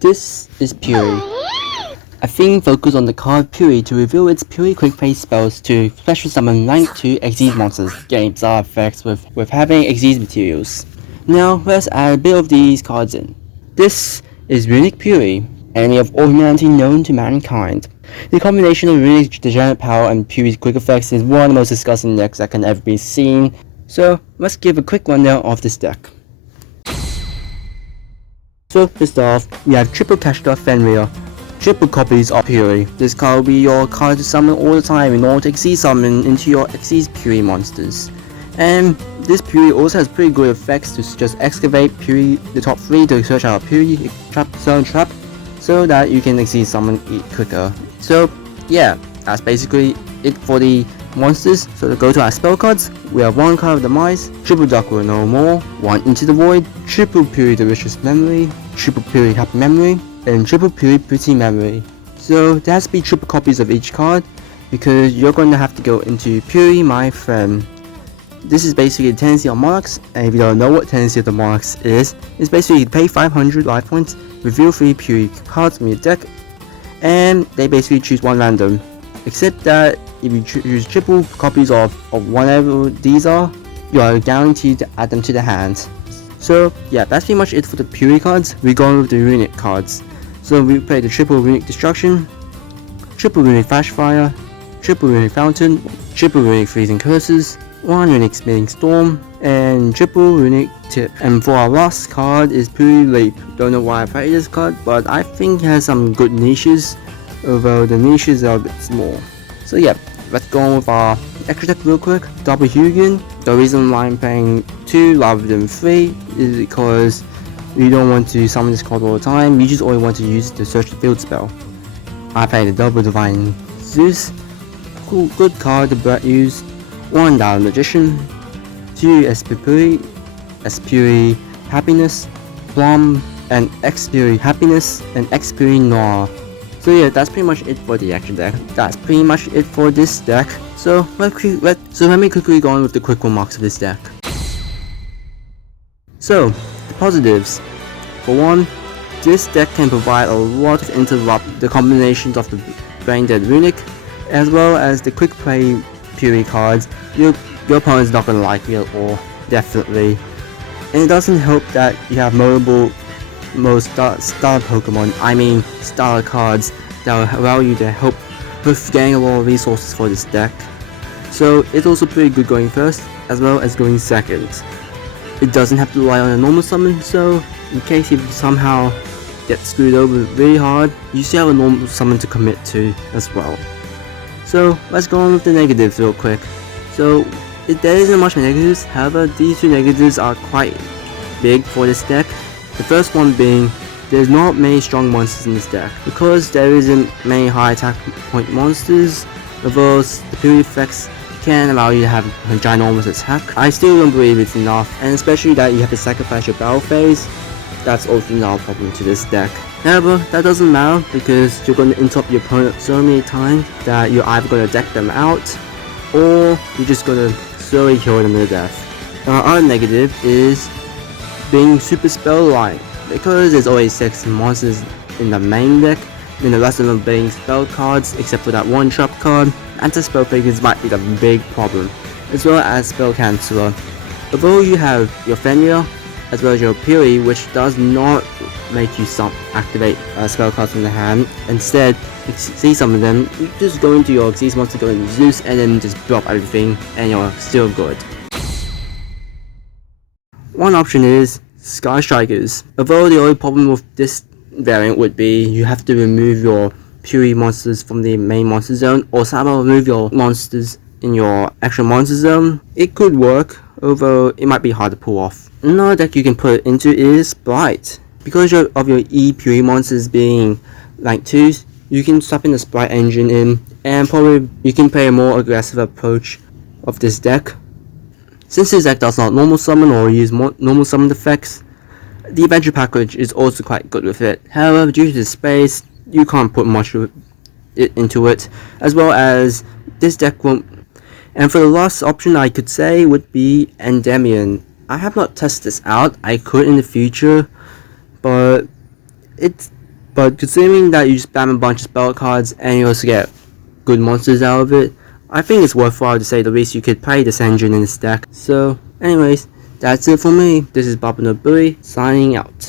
This is Puri. A theme focused on the card Puri to reveal its Puri quick phase spells to special summon rank 2 Xyz monsters. Games are effects with having Xyz materials. Now let's add a bit of these cards in. This is Runic Puri, enemy of all humanity known to mankind. The combination of Runic's degenerate power and Puri's quick effects is one of the most disgusting decks that can ever be seen. So let's give a quick rundown of this deck. So first off, we have triple Kashta Fenrir, triple copies of Puri. This card will be your card to summon all the time in order to Xyz summon into your Xyz Puri monsters. And this Puri also has pretty good effects to just excavate Puri, the top 3 to search out Puri trap, so that you can Xyz summon it quicker. So yeah, that's basically it for the monsters. So to go to our spell cards, we have one card of Demise, triple Dark Will No More, one Into the Void, triple Puri Delicious Memory, triple Puri Happy Memory, and triple Puri Pretty Memory. So there has to be triple copies of each card because you're going to have to go into Puri My Friend. This is basically the tendency of Monarchs, and if you don't know what tendency of the Monarchs is, it's basically you pay 500 life points, reveal 3 Puri cards from your deck, and they basically choose one random. Except that if you choose triple copies of whatever these are, you are guaranteed to add them to the hand. So yeah, that's pretty much it for the Puri cards. We go on with the Runic cards. So we play the triple Runic Destruction, triple Runic Flash Fire, triple Runic Fountain, triple Runic Freezing Curses, one Runic Spinning Storm, and triple Runic Tip. And for our last card is Puri Leap. Don't know why I played this card, but I think it has some good niches, although the niches are a bit small. So yeah, let's go on with our extra deck real quick. Double Hugin. The reason why I'm playing 2 rather than 3 is because you don't want to summon this card all the time, you just only want to use it to search the field spell. I played the double Divine Zeus. Cool, good card to use. 1 Down Magician, 2 Espuri Happiness, Plum, and X Puri Happiness, and X Puri Noir. So yeah, that's pretty much it for the action deck. That's pretty much it for this deck. So let me quickly go on with the quick remarks of this deck. So, the positives. For one, this deck can provide a lot of interrupt the combinations of the Brain Dead Runic, as well as the quick play Puri cards. Your opponent's not gonna like you at all, definitely. And it doesn't help that you have multiple starter Pokemon, starter cards that will allow you to help with getting a lot of resources for this deck. So it's also pretty good going first, as well as going second. It doesn't have to rely on a normal summon, so in case you somehow get screwed over really hard, you still have a normal summon to commit to as well. So let's go on with the negatives real quick. So there isn't much negatives, however these 2 negatives are quite big for this deck. The first one being, there's not many strong monsters in this deck. Because there isn't many high attack point monsters, although the Puri effects can allow you to have a ginormous attack, I still don't believe it's enough, and especially that you have to sacrifice your battle phase, that's also not a problem to this deck. However, that doesn't matter because you're going to interrupt your opponent so many times that you're either going to deck them out, or you're just going to slowly kill them to death. Our other negative is being super spell light, because there's always 6 monsters in the main deck, and the rest of them being spell cards except for that one trap card. Anti-spell figures might be the big problem, as well as spell canceller. Although you have your Fenrir, as well as your Puri, which does not make you activate spell cards from the hand, instead, see some of them, you just go into your Xyz monster, go into Zeus, and then just drop everything, and you're still good. One option is Sky Strikers. Although the only problem with this variant would be you have to remove your Puri monsters from the main monster zone, or somehow remove your monsters in your actual monster zone. It could work, although it might be hard to pull off. Another deck you can put it into is Sprite. Because of your Puri monsters being rank 2s, you can swap in the Sprite engine in, and probably you can play a more aggressive approach of this deck. Since this deck does not normal summon or use normal summon effects, the adventure package is also quite good with it. However, due to the space, you can't put much into it, as well as this deck won't. And for the last option I could say would be Endymion. I have not tested this out, I could in the future, but But considering that you spam a bunch of spell cards and you also get good monsters out of it, I think it's worthwhile to say the least you could play this engine in this deck. So anyways, that's it for me. This is Bob Nobui signing out.